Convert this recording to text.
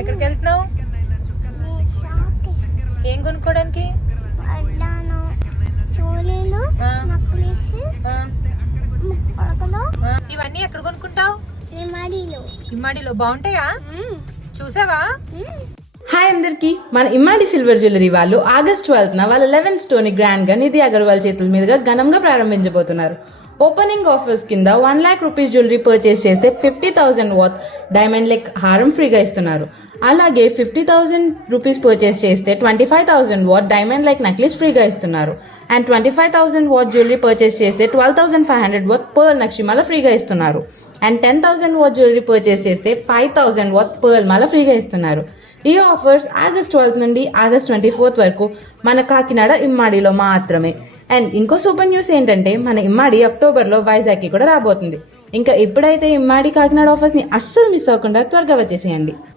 ఎక్కడికి వెళ్తున్నావు? ఏం కొనుక్కోడానికి? ఇవన్నీ ఎక్కడ కొనుక్కుంటావు? ఇమ్మాడిలో బాగుంటాయా? చూసావా? హాయ్ అందరికి, మన ఇమ్మాడి సిల్వర్ జ్యువెలరీ వాళ్ళు ఆగస్ట్ 12న వాళ్ళ 11th స్టోర్ ని గ్రాండ్ గా నిధి అగర్వాల్ చేతుల మీదుగా ఘనంగా ప్రారంభించబోతున్నారు. ఓపెనింగ్ ఆఫర్స్ కింద 1 lakh రూపీస్ జ్యువెలరీ పర్చేస్ చేస్తే 50,000 వర్త్ డైమండ్ లెక్ హారం ఫ్రీగా ఇస్తున్నారు. అలాగే 50,000 రూపీస్ పర్చేస్ చేస్తే 25,000 వర్త్ డైమండ్ లెక్ నెక్లెస్ ఫ్రీగా ఇస్తున్నారు. అండ్ 25,000 వర్త్ జ్యువెలరీ పర్చేస్ చేస్తే 12,500 వర్త్ పర్ల్ నక్షిమాల ఫ్రీగా ఇస్తున్నారు. అండ్ 10,000 వర్త్ జ్యువెలరీ పర్చేస్ చేస్తే 5,000 వర్త్ పర్ల్ మాల ఫ్రీగా ఇస్తున్నారు. ఈ ఆఫర్స్ ఆగస్ట్ 12 నుండి ఆగస్ట్ 24 వరకు మన కాకినాడ ఇమ్మాడిలో మాత్రమే. అండ్ ఇంకో సూపర్ న్యూస్ ఏంటంటే, మన ఇమ్మాడి అక్టోబర్లో వైజాగ్కి కూడా రాబోతుంది. ఇంకా ఇప్పుడైతే ఇమ్మాడి కాకినాడ ఆఫర్స్ని అస్సలు మిస్ అవ్వకుండా త్వరగా వచ్చేసేయండి.